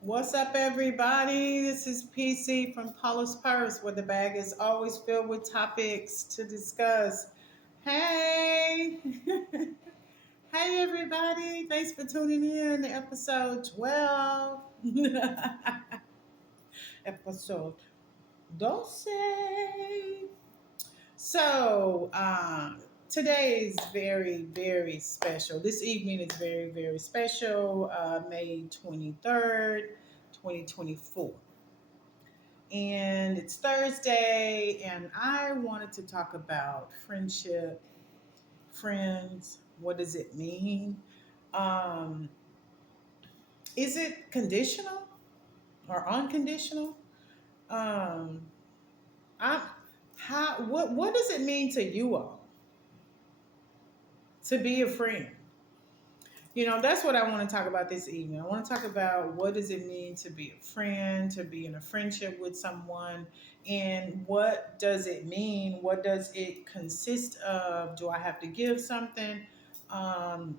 What's up, everybody? This is PC from Paula's Purse, where the bag is always filled with topics to discuss. Hey, hey, everybody! Thanks for tuning in to episode 12. Episode 12. So, today is very, very special. This evening is very, very special. May 23rd, 2024. And it's Thursday, and I wanted to talk about friendship, friends. What does it mean? Um, is it conditional or unconditional? Um, I, what does it mean to you all to be a friend? That's what I want to talk about this evening. I want to talk about what does it mean to be a friend, to be in a friendship with someone, and what does it mean? What does it consist of? Do I have to give something? Um,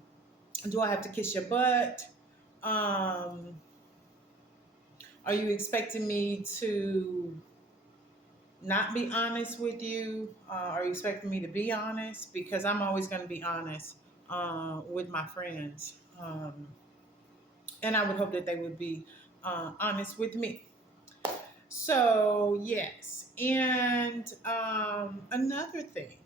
do I have to kiss your butt? Um, are you expecting me to not be honest with you? Are you expecting me to be honest? Because I'm always going to be honest with my friends. And I would hope that they would be honest with me. So, yes. And another thing,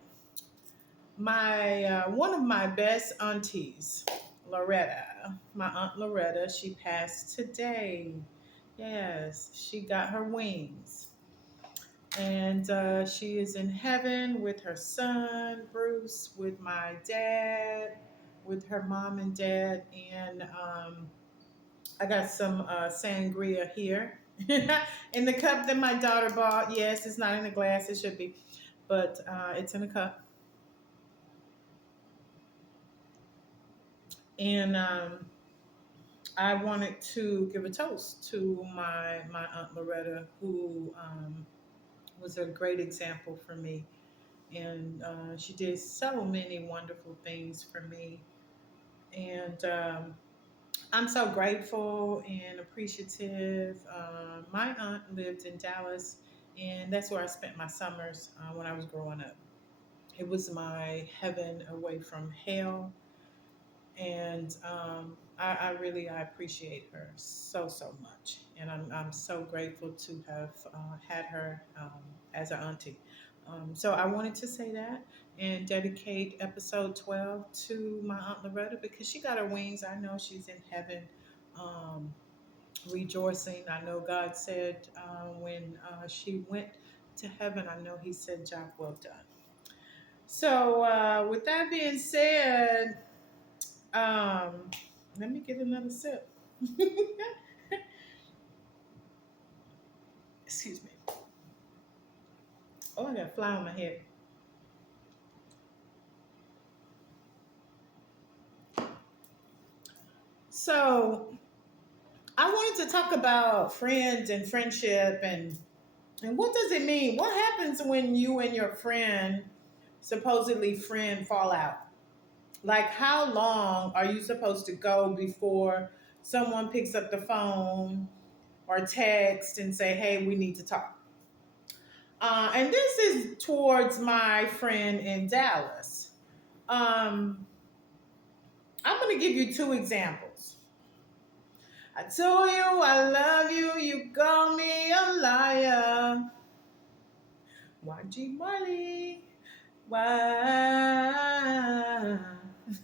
my one of my best aunties, Lauretta, my aunt Lauretta, she passed today. Yes, she got her wings. And she is in heaven with her son, Bruce, with my dad, with her mom and dad. And I got some sangria here in the cup that my daughter bought. Yes, it's not in a glass, it should be, but it's in a cup. And I wanted to give a toast to my Aunt Loretta, who was a great example for me. And she did so many wonderful things for me. And I'm so grateful and appreciative. My aunt lived in Dallas, and that's where I spent my summers when I was growing up. It was my heaven away from hell, and I appreciate her so much, and I'm so grateful to have had her as an auntie. So I wanted to say that and dedicate episode 12 to my aunt Loretta because she got her wings. I know she's in heaven, um, rejoicing. I know God said when she went to heaven, I know He said, "Job well done." So with that being said. Um, Let me get another sip. Excuse me. Oh, I got a fly on my head. So I wanted to talk about friends and friendship and what does it mean? What happens when you and your friend, supposedly friend, fall out? Like how long are you supposed to go before someone picks up the phone or text and say, "Hey, we need to talk"? And this is towards my friend in Dallas. Um, I'm going to give you two examples. I told you I love you, you call me a liar. YG Marley, why?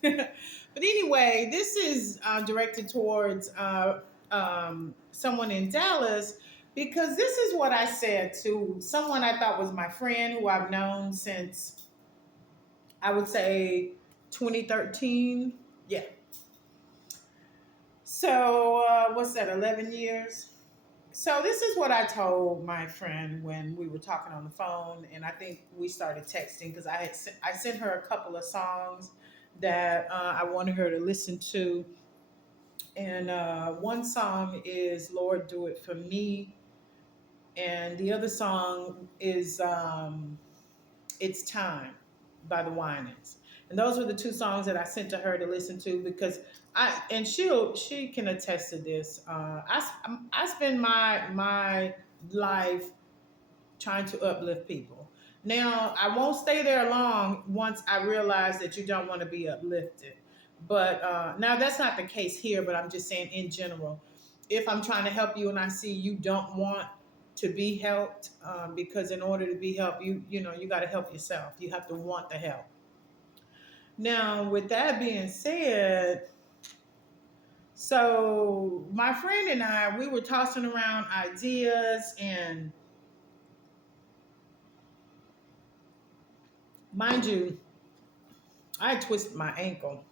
But anyway, this is directed towards someone in Dallas because this is what I said to someone I thought was my friend who I've known since I would say 2013. Yeah. So, what's that, 11 years? So, this is what I told my friend when we were talking on the phone, and I think we started texting because I sent her a couple of songs that I wanted her to listen to. And one song is Lord Do It For Me, and the other song is It's Time by the Winans. And those were the two songs that I sent to her to listen to because she can attest to this. I spend my life trying to uplift people. Now, I won't stay there long once I realize that you don't want to be uplifted. But now that's not the case here, but I'm just saying in general. If I'm trying to help you and I see you don't want to be helped, because in order to be helped, you got to help yourself. You have to want the help. Now, with that being said, so my friend and I, we were tossing around ideas, and mind you, I had twisted my ankle.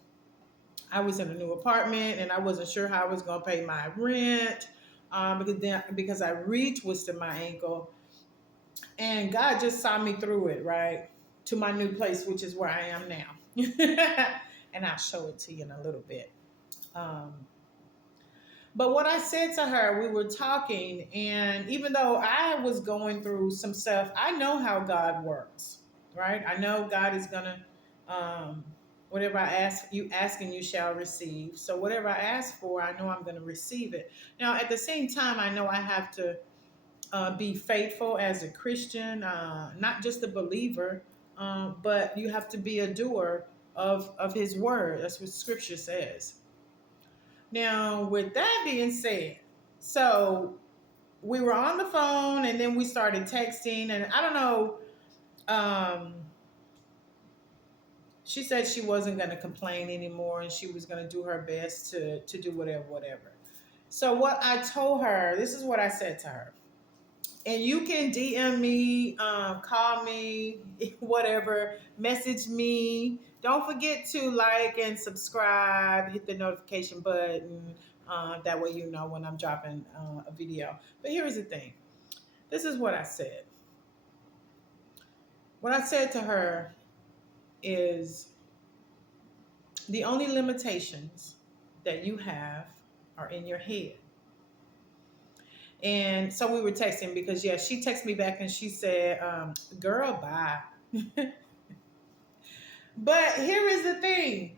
I was in a new apartment and I wasn't sure how I was going to pay my rent, because I retwisted my ankle, and God just saw me through it, right, to my new place, which is where I am now. And I'll show it to you in a little bit. Um, but what I said to her, we were talking, and even though I was going through some stuff, I know how God works, right? I know God is gonna, whatever I ask and you shall receive. So whatever I ask for, I know I'm gonna receive it. Now, at the same time, I know I have to be faithful as a Christian, not just a believer, but you have to be a doer of His word. That's what Scripture says. Now, with that being said, so we were on the phone and then we started texting, and I don't know. Um, she said she wasn't going to complain anymore and she was going to do her best to do whatever. So, what I told her, this is what I said to her. And you can DM me, call me, whatever, message me. Don't forget to like and subscribe, hit the notification button. That way you know when I'm dropping a video. But here's the thing. This is what I said. What I said to her is the only limitations that you have are in your head. And so we were texting because, yeah, she texted me back and she said, girl, bye. But here is the thing.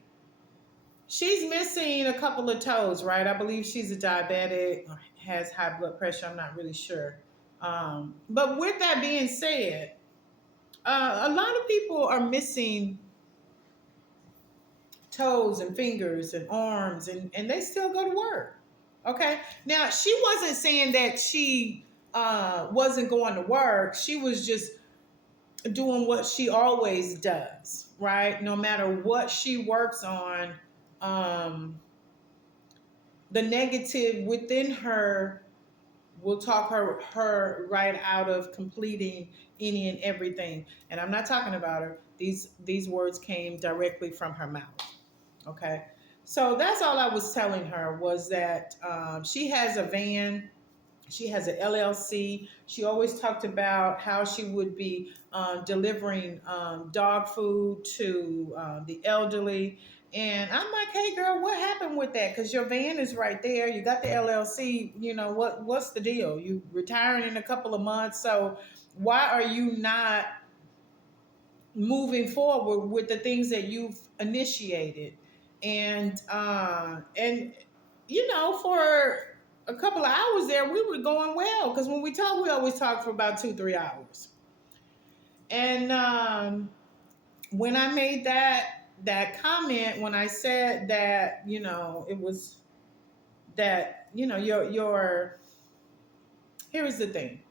She's missing a couple of toes, right? I believe she's a diabetic or has high blood pressure. I'm not really sure. But with that being said, a lot of people are missing toes and fingers and arms, and they still go to work. Okay. Now, she wasn't saying that she wasn't going to work. She was just doing what she always does, right? No matter what she works on, the negative within her will talk her right out of completing any and everything. And I'm not talking about her. These words came directly from her mouth. Okay. So that's all I was telling her was that she has a van. She has an LLC. She always talked about how she would be delivering dog food to the elderly. And I'm like, hey, girl, what happened with that? Because your van is right there. You got the LLC. You know, what's the deal? You retiring in a couple of months. So why are you not moving forward with the things that you've initiated? And you know, for a couple of hours there, we were going well because when we talk, we always talk for about 2-3 hours. And when I made that comment, when I said that, you know, it was that, you know, your here is the thing.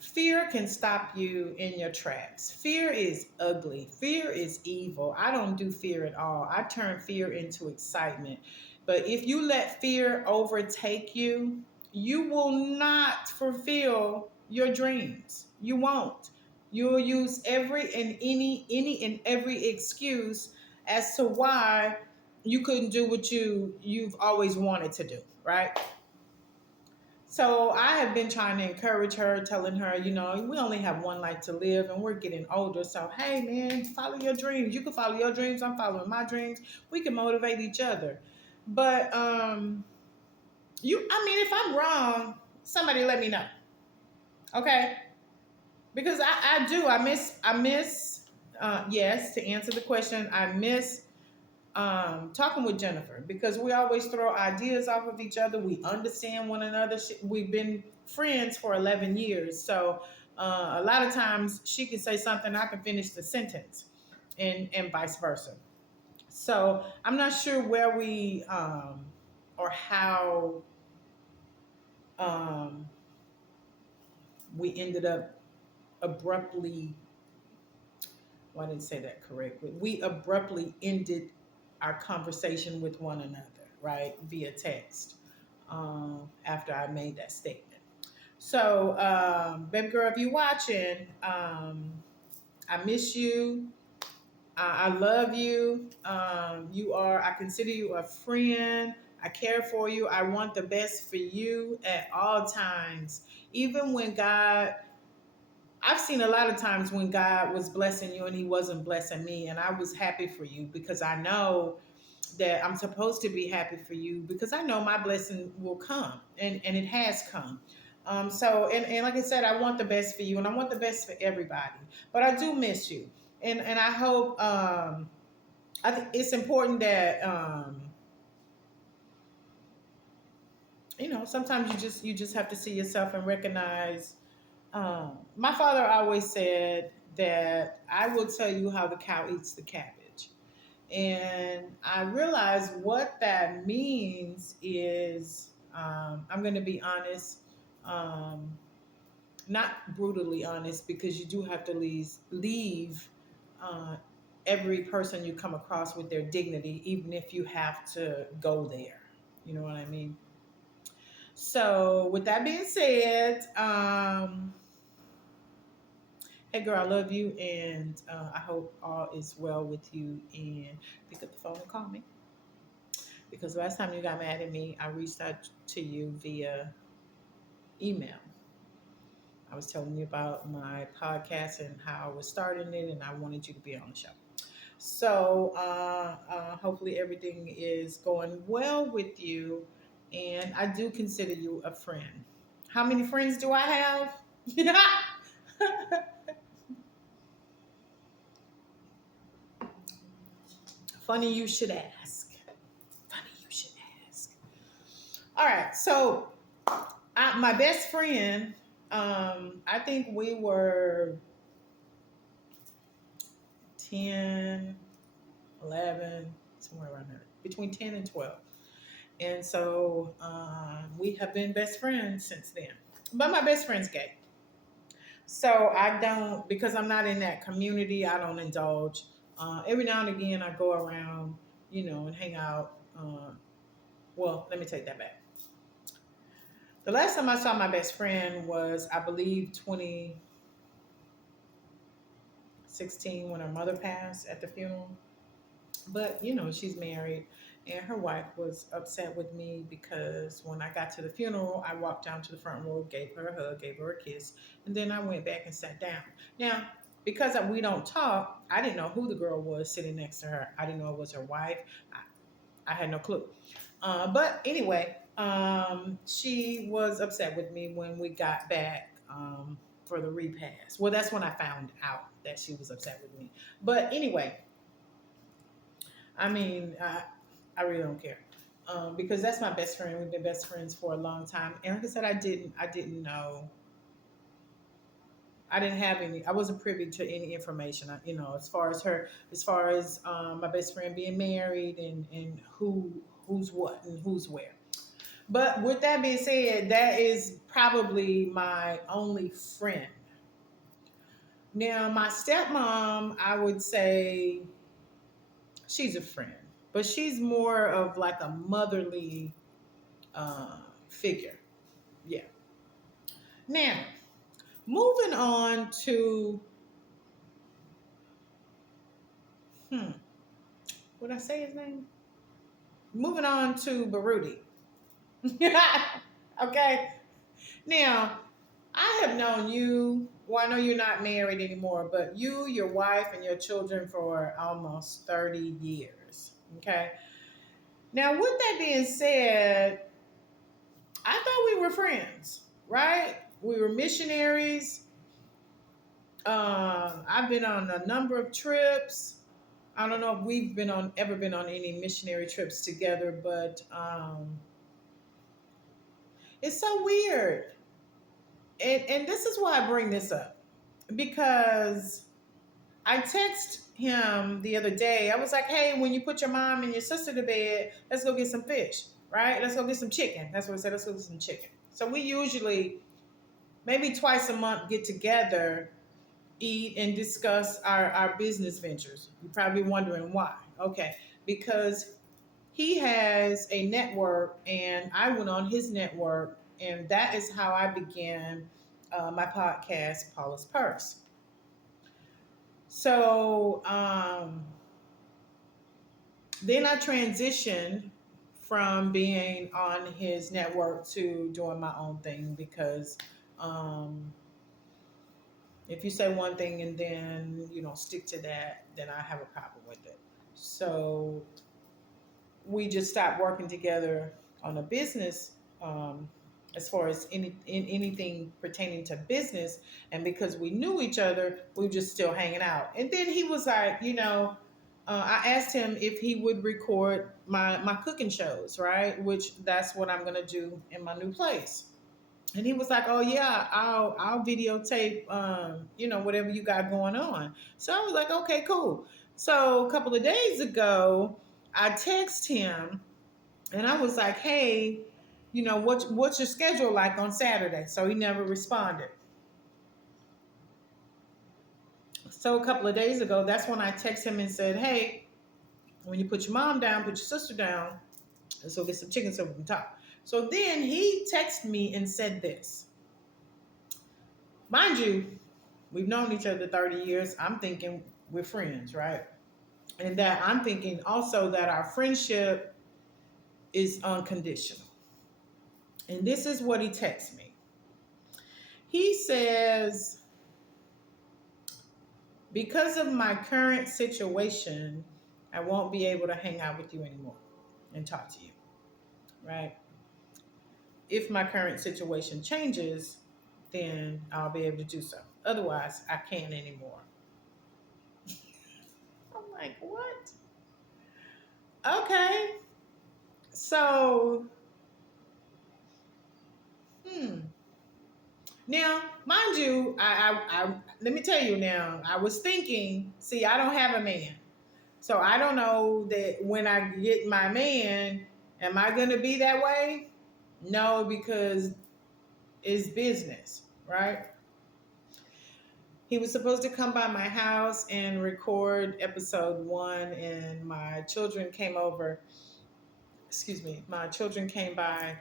Fear can stop you in your tracks. Fear is ugly. Fear is evil. I don't do fear at all. I turn fear into excitement. But if you let fear overtake you, you will not fulfill your dreams. You won't. You'll use any and every excuse as to why you couldn't do what you've always wanted to do, right? So I have been trying to encourage her, telling her, you know, we only have one life to live and we're getting older. So, hey, man, follow your dreams. You can follow your dreams. I'm following my dreams. We can motivate each other. But, if I'm wrong, somebody let me know. Okay? Because I do. I miss Yes, to answer the question, I miss talking with Jennifer because we always throw ideas off of each other. We understand one another. We've been friends for 11 years. So a lot of times she can say something, I can finish the sentence, and vice versa. So I'm not sure where or how um, we ended up abruptly, well, I didn't say that correctly. We abruptly ended our conversation with one another, right, via text after I made that statement. So, baby girl, if you're watching, I miss you. I love you. I consider you a friend. I care for you. I want the best for you at all times. Even when I've seen a lot of times when God was blessing you and he wasn't blessing me. And I was happy for you because I know that I'm supposed to be happy for you because I know my blessing will come and it has come. And like I said, I want the best for you and I want the best for everybody. But I do miss you. And I hope I think it's important that sometimes you just have to see yourself and recognize. My father always said that I will tell you how the cow eats the cabbage. And I realized what that means is I'm going to be honest, um, not brutally honest, because you do have to leave uh, every person you come across with their dignity, even if you have to go there. You know what I mean? So, with that being said, hey girl, I love you, and I hope all is well with you. And pick up the phone and call me because last time you got mad at me, I reached out to you via email. I was telling you about my podcast and how I was starting it, and I wanted you to be on the show. So hopefully everything is going well with you, and I do consider you a friend. How many friends do I have? Funny you should ask. Funny you should ask. All right, so my best friend, I think we were 10, 11, somewhere around there, between 10 and 12. And so we have been best friends since then. But my best friend's gay. So I don't, because I'm not in that community, I don't indulge. Every now and again, I go around, and hang out. Well, let me take that back. The last time I saw my best friend was, I believe, 2016 when her mother passed at the funeral. But, she's married, and her wife was upset with me because when I got to the funeral, I walked down to the front row, gave her a hug, gave her a kiss, and then I went back and sat down. Now, because we don't talk, I didn't know who the girl was sitting next to her. I didn't know it was her wife. I had no clue. But anyway, she was upset with me when we got back for the repast. Well, that's when I found out that she was upset with me. But anyway, I mean, I really don't care because that's my best friend. We've been best friends for a long time, and like I said, I didn't know. I didn't have any. I wasn't privy to any information. As far as her, as far as my best friend being married and who's what and who's where. But with that being said, that is probably my only friend. Now, my stepmom, I would say she's a friend, but she's more of like a motherly figure. Yeah. Now, moving on to, what I say his name? Moving on to Baruti. Okay. Now, I have known you. Well, I know you're not married anymore, but you, your wife, and your children for almost 30 years. Okay. Now, with that being said, I thought we were friends, right? We were missionaries. I've been on a number of trips. I don't know if we've ever been on any missionary trips together, but it's so weird. And this is why I bring this up, because I text him the other day. I was like, "Hey, when you put your mom and your sister to bed, let's go get some fish, right? Let's go get some chicken." That's what I said. Let's go get some chicken. So we usually maybe twice a month get together, eat, and discuss our business ventures. You're probably wondering why. Okay, because he has a network, and I went on his network, and that is how I began my podcast, Paula's Purse. So then I transitioned from being on his network to doing my own thing, because um, if you say one thing and then you don't stick to that, then I have a problem with it. So we just stopped working together on a business, as far as anything pertaining to business. And because we knew each other, we were just still hanging out. And then he was like, I asked him if he would record my cooking shows, right? Which that's what I'm gonna do in my new place. And he was like, "Oh yeah, I'll videotape, whatever you got going on." So I was like, "Okay, cool." So a couple of days ago, I text him and I was like, "Hey, what's your schedule like on Saturday?" So he never responded. So a couple of days ago, that's when I text him and said, "Hey, when you put your mom down, put your sister down, and so get some chicken so we can talk." So then he texted me and said this. Mind you, we've known each other 30 years. I'm thinking we're friends, right? And that I'm thinking also that our friendship is unconditional. And this is what he texts me. He says, "Because of my current situation, I won't be able to hang out with you anymore and talk to you, right? If my current situation changes, then I'll be able to do so. Otherwise, I can't anymore." I'm like, what? Okay. So, hmm. Now, mind you, let me tell you now, I was thinking, see, I don't have a man. So I don't know that when I get my man, am I going to be that way? No, because it's business, right? He was supposed to come by my house and record episode 1, and my children came over. Excuse me, my children came by,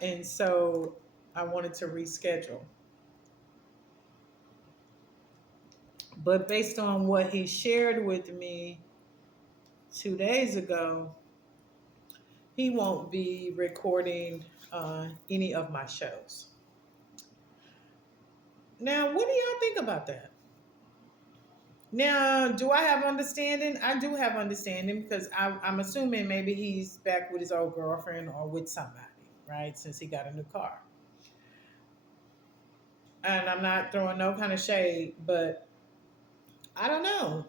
and so I wanted to reschedule. But based on what he shared with me 2 days ago, he won't be recording any of my shows. Now, what do y'all think about that? Now, do I have understanding? I do have understanding, because I'm assuming maybe he's back with his old girlfriend or with somebody, right? Since he got a new car. And I'm not throwing no kind of shade, but I don't know.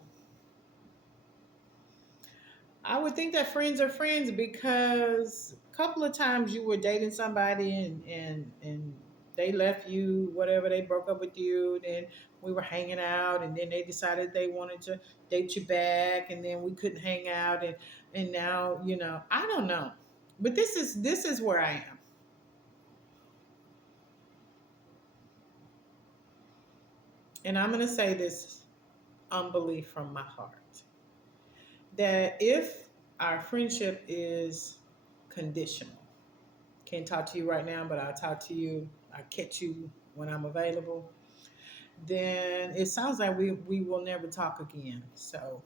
I would think that friends are friends, because a couple of times you were dating somebody and they left you, whatever, they broke up with you, then we were hanging out, and then they decided they wanted to date you back, and then we couldn't hang out, and now, I don't know. But this is where I am. And I'm gonna say this unbelief from my heart. That if our friendship is conditional, can't talk to you right now, but I'll talk to you, I'll catch you when I'm available, then it sounds like we will never talk again. So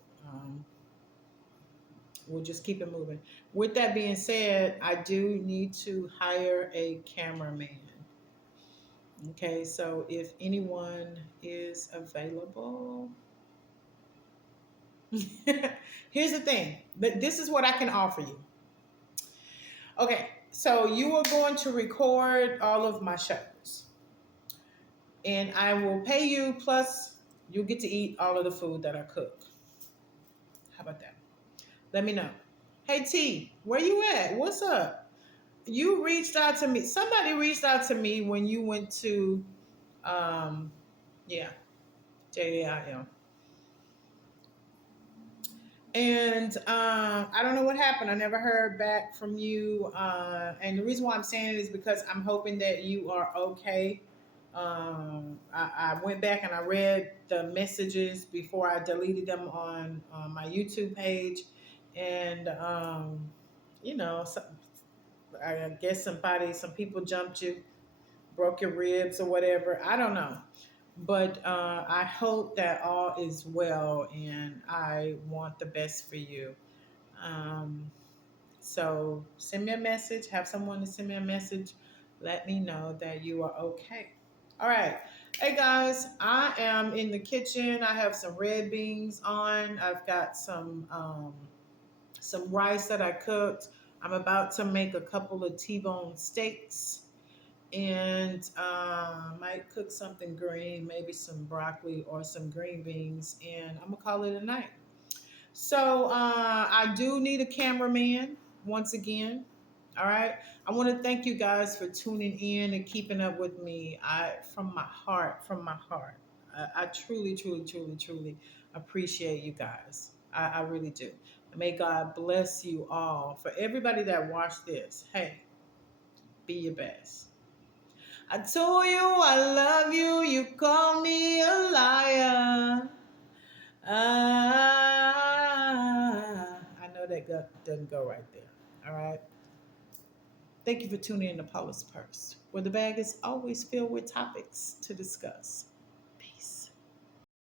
we'll just keep it moving. With that being said, I do need to hire a cameraman. Okay, so if anyone is available, here's the thing. But this is what I can offer you. Okay, so you are going to record all of my shows. and I will pay you plus you get to eat all of the food that I cook. How about that? Let me know. Hey T, where you at? What's up? You reached out to me. Somebody reached out to me when you went to um yeah, JAIL. And I don't know what happened. I never heard back from you. And the reason why I'm saying it is because I'm hoping that you are okay. I went back and I read the messages before I deleted them on my YouTube page. And, so, I guess some people jumped you, broke your ribs or whatever. I don't know. But I hope that all is well and I want the best for you. Um, so send me a message, have someone to send me a message. Let me know that you are okay. All right. Hey guys, I am in the kitchen. I have some red beans on. I've got some rice that I cooked. I'm about to make a couple of T-bone steaks and might cook something green, maybe some broccoli or some green beans, and I'm gonna call it a night. So I do need a cameraman once again. All right. I want to thank you guys for tuning in and keeping up with me. From my heart, I truly, truly, truly, truly appreciate you guys. I really do. May God bless you all. For everybody that watched this, hey, be your best. I told you I love you. You call me a liar. I know that doesn't go right there. All right. Thank you for tuning in to Paula's Purse, where the bag is always filled with topics to discuss.